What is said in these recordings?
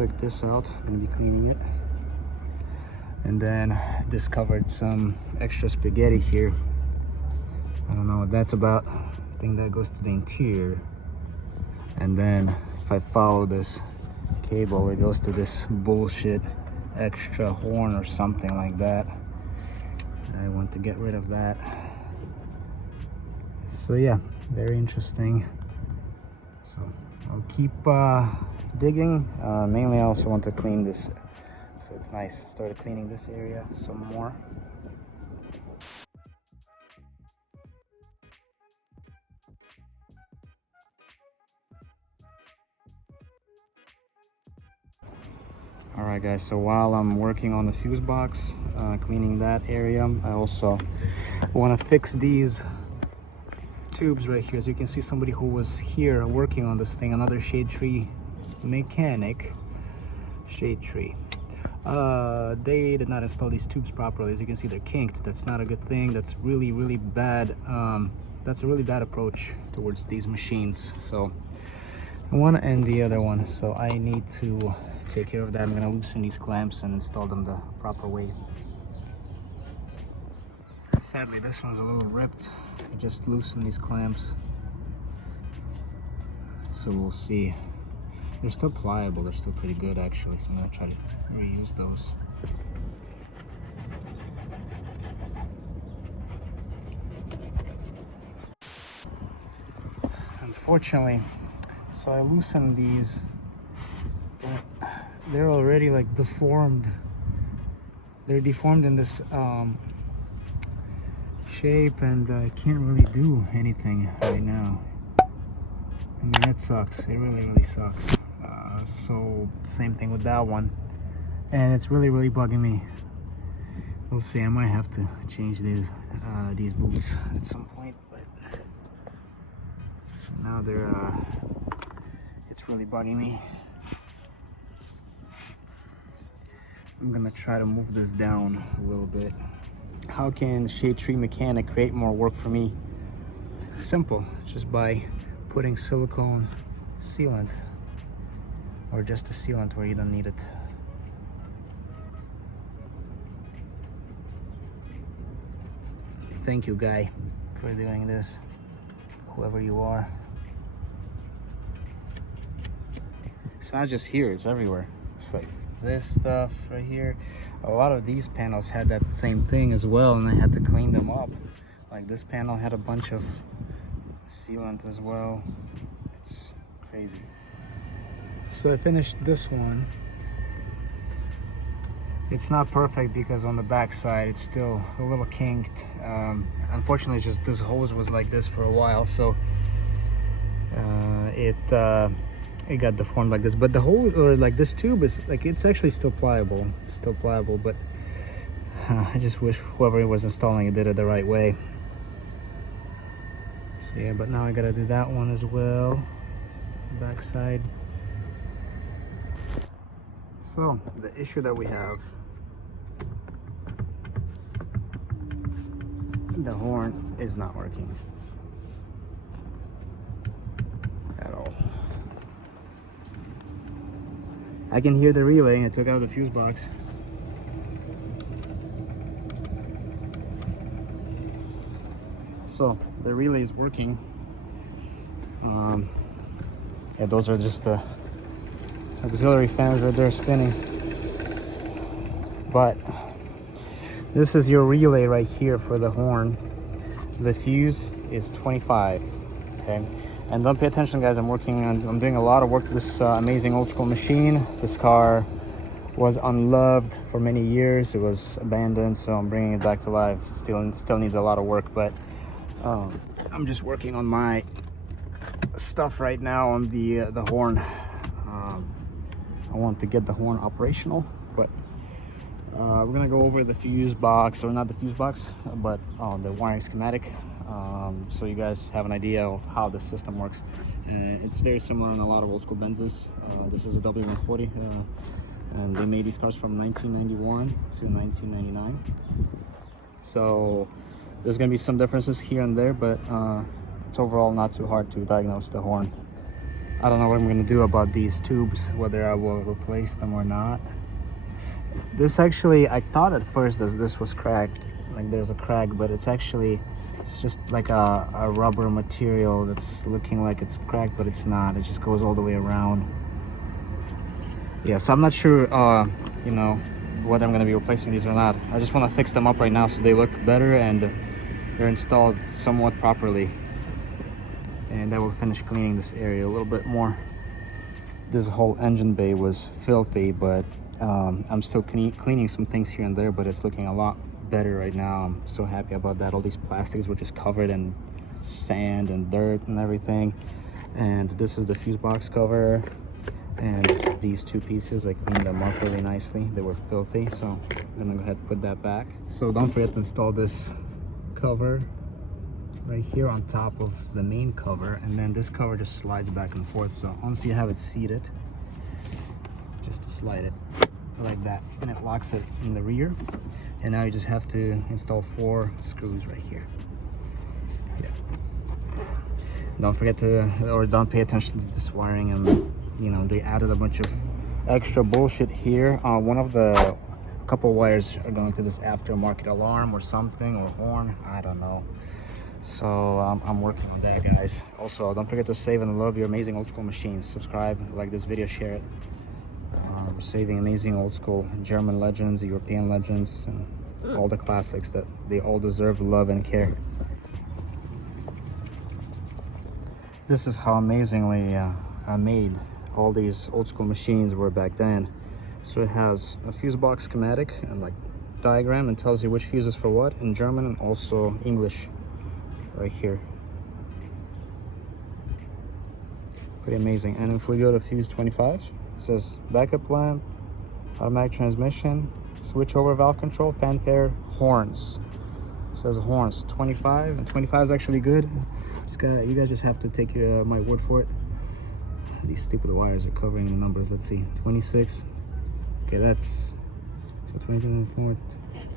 check this out. I'm gonna be cleaning it. And then discovered some extra spaghetti here. I don't know what that's about. I think that goes to the interior. And then if I follow this cable, it goes to this bullshit extra horn or something like that. I want to get rid of that. So yeah, very interesting. So I'll keep digging. Mainly I also want to clean this, so it's nice. Started cleaning this area some more. Alright guys, so while I'm working on the fuse box, cleaning that area, I also want to fix these tubes right here. As you can see, somebody who was here working on this thing, another shade tree mechanic, shade tree, they did not install these tubes properly. As you can see, they're kinked. That's not a good thing. That's really bad. That's a really bad approach towards these machines. So one and the other one, so I need to take care of that. I'm gonna loosen these clamps and install them the proper way. Sadly, this one's a little ripped. I just loosened these clamps, so we'll see. They're still pliable. They're still pretty good actually, so I'm gonna try to reuse those. Unfortunately, so I loosened these. They're already like deformed. They're deformed in this shape, and I can't really do anything right now. I mean, that sucks. It really sucks. So same thing with that one, and it's really bugging me. We'll see. I might have to change these boots at some point, but now they're it's really bugging me. I'm gonna try to move this down a little bit. How can shade tree mechanic create more work for me? Simple, just by putting silicone sealant, or just a sealant where you don't need it. Thank you, guy, for doing this, whoever you are. It's not just here, it's everywhere. It's like this stuff right here. A lot of these panels had that same thing as well, and I had to clean them up. Like this panel had a bunch of sealant as well. It's crazy. So I finished this one. It's not perfect because on the back side it's still a little kinked. Unfortunately, just this hose was like this for a while, so it got deformed like this. But the hose, or like this tube, is like, it's actually still pliable. It's still pliable, but I just wish whoever was installing it did it the right way. So yeah, but now I gotta do that one as well, back side. So the issue that we have, the horn is not working at all. I can hear the relay. I took out the fuse box. So the relay is working. Yeah, those are just the auxiliary fans right there spinning. But this is your relay right here for the horn. The fuse is 25. Okay, and don't pay attention, guys. I'm doing a lot of work to this amazing old school machine. This car was unloved for many years. It was abandoned, so I'm bringing it back to life. Still needs a lot of work, but I'm just working on my stuff right now on the horn. I want to get the horn operational, but we're gonna go over the fuse box, or not the fuse box, but the wiring schematic, so you guys have an idea of how the system works. It's very similar in a lot of old school Benzes. This is a W140, and they made these cars from 1991 to 1999. So there's going to be some differences here and there, but it's overall not too hard to diagnose the horn. I don't know what I'm gonna do about these tubes, whether I will replace them or not. This actually, I thought at first that this was cracked, like there's a crack, but it's just like a rubber material that's looking like it's cracked, but it's not. It just goes all the way around. Yeah, so I'm not sure, you know, whether I'm gonna be replacing these or not. I just want to fix them up right now so they look better and they're installed somewhat properly. And I will finish cleaning this area a little bit more. This whole engine bay was filthy, but I'm still cleaning some things here and there, but it's looking a lot better right now. I'm so happy about that. All these plastics were just covered in sand and dirt and everything. And this is the fuse box cover, and these two pieces, I cleaned them up really nicely. They were filthy, so I'm gonna go ahead and put that back. So don't forget to install this cover right here on top of the main cover, and then this cover just slides back and forth. So once you have it seated, just to slide it like that, and it locks it in the rear. And now you just have to install 4 screws right here. Yeah. Don't forget to, or don't pay attention to this wiring, and you know, they added a bunch of extra bullshit here. One of the couple wires are going to this aftermarket alarm or something, or horn, I don't know. So I'm working on that, guys. Also, don't forget to save and love your amazing old school machines. Subscribe, like this video, share it. We're saving amazing old school German legends, European legends, and all the classics that they all deserve love and care. This is how amazingly made all these old school machines were back then. So it has a fuse box schematic and like diagram, and tells you which fuse is for what in German and also English right here. Pretty amazing. And if we go to fuse 25, it says backup lamp, automatic transmission, switch over valve control, fanfare, horns. It says horns 25, and 25 is actually good. You guys just have to take my word for it. These stupid wires are covering the numbers. Let's see, 26. Okay, that's so 24.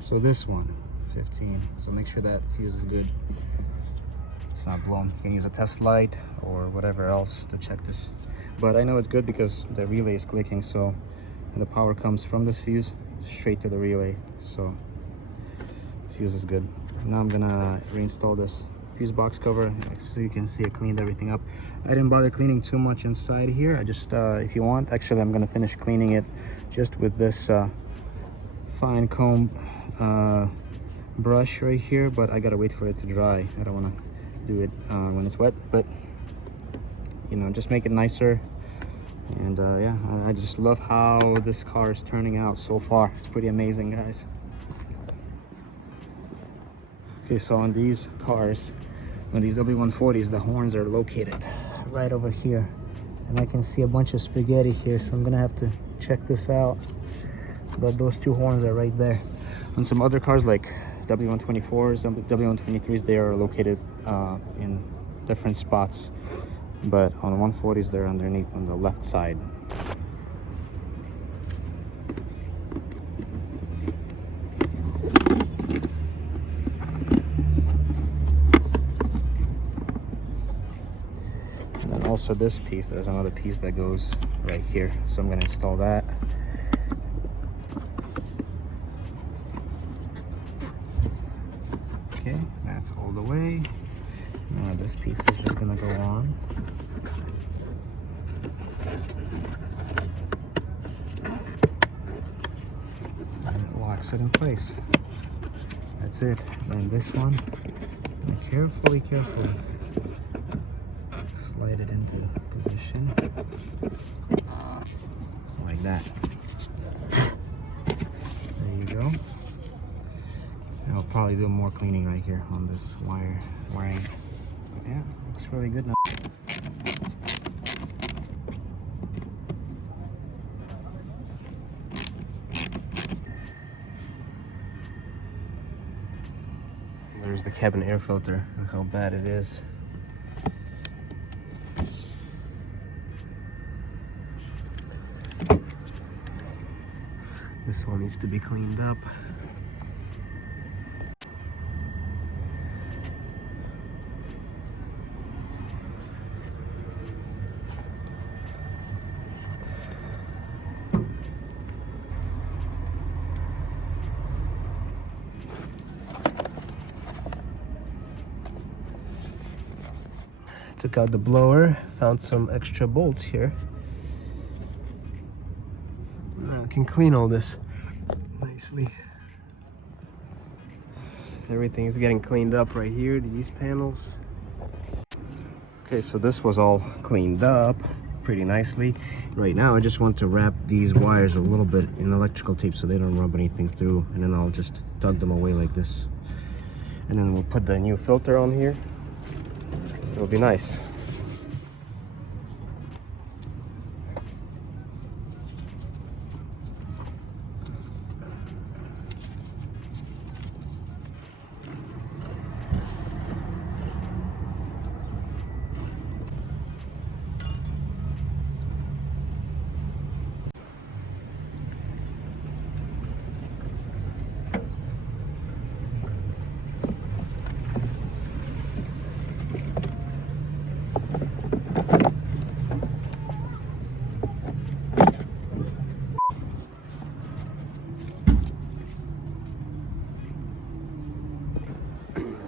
So this one, 15. So make sure that fuse is good. It's not blown. You can use a test light or whatever else to check this. But I know it's good because the relay is clicking, so the power comes from this fuse straight to the relay. So fuse is good. Now I'm gonna reinstall this fuse box cover, so you can see I cleaned everything up. I didn't bother cleaning too much inside here. I just if you want, actually I'm gonna finish cleaning it just with this fine comb brush right here, but I gotta wait for it to dry. I don't want to do it when it's wet, but you know, just make it nicer. And yeah, I just love how this car is turning out so far. It's pretty amazing, guys. Okay, so on these cars, on these W140s, the horns are located right over here, and I can see a bunch of spaghetti here, so I'm gonna have to check this out. But those 2 horns are right there. On some other cars like W124s, W123s, they are located in different spots, but on the 140s they're underneath on the left side. And then also this piece, there's another piece that goes right here, so I'm going to install that. Okay, that's all the way. Now this piece is just gonna go on. And it locks it in place. That's it. And this one, carefully slide it into position. Like that. There you go. I'll probably do more cleaning right here on this wiring. Yeah, looks really good now. There's the cabin air filter. Look how bad it is. This one needs to be cleaned up. Took out the blower, found some extra bolts here. I can clean all this nicely. Everything is getting cleaned up right here, these panels. Okay, so this was all cleaned up pretty nicely. Right now I just want to wrap these wires a little bit in electrical tape so they don't rub anything through, and then I'll just tug them away like this. And then we'll put the new filter on here. It'll be nice.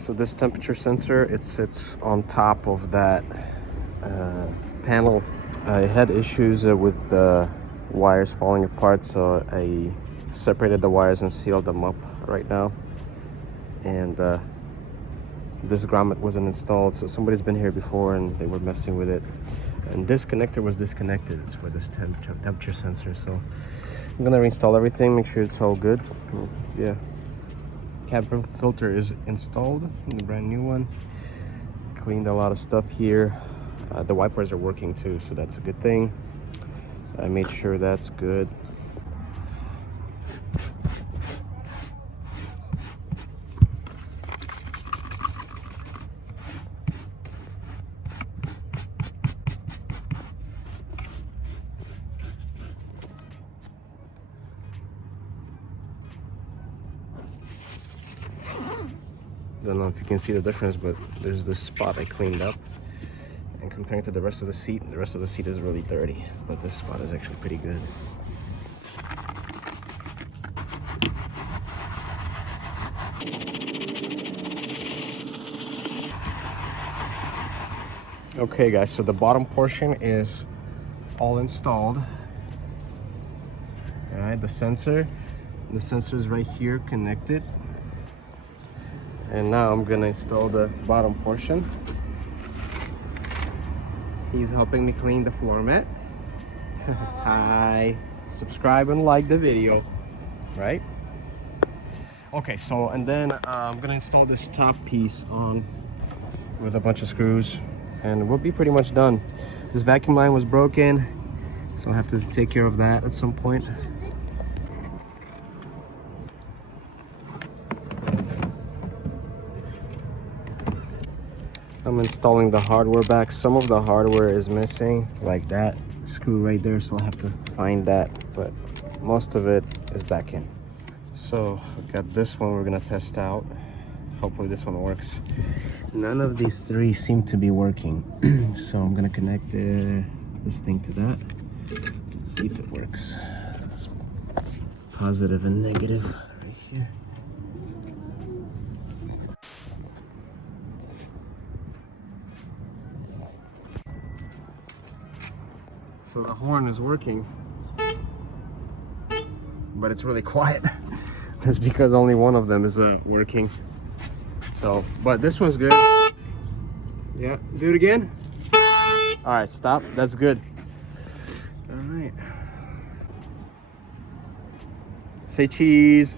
So this temperature sensor, it sits on top of that panel. I had issues with the wires falling apart, so I separated the wires and sealed them up right now. And this grommet wasn't installed, so somebody's been here before and they were messing with it. And this connector was disconnected. It's for this temperature sensor. So I'm gonna reinstall everything, make sure it's all good. Yeah. Cabin filter is installed, the brand new one. Cleaned a lot of stuff here. The wipers are working too, so that's a good thing. I made sure that's good. Don't know if you can see the difference, but there's this spot I cleaned up, and comparing to the rest of the seat is really dirty, but this spot is actually pretty good. Okay guys, so the bottom portion is all installed. All right, the sensor is right here connected. And now I'm gonna install the bottom portion. He's helping me clean the floor mat. Hi, subscribe and like the video, right? Okay, so and then I'm gonna install this top piece on with a bunch of screws, and we'll be pretty much done. This vacuum line was broken, so I'll have to take care of that at some point. I'm installing the hardware back. Some of the hardware is missing, like that screw right there, so I'll have to find that, but most of it is back in. So I've got this one we're gonna test out. Hopefully this one works. None of these three seem to be working. So I'm gonna connect this thing to that. Let's see if it works. Positive and negative right here. So the horn is working, but it's really quiet. That's because only one of them is working. So, but this one's good. Yeah, do it again. All right, stop. That's good. All right. Say cheese.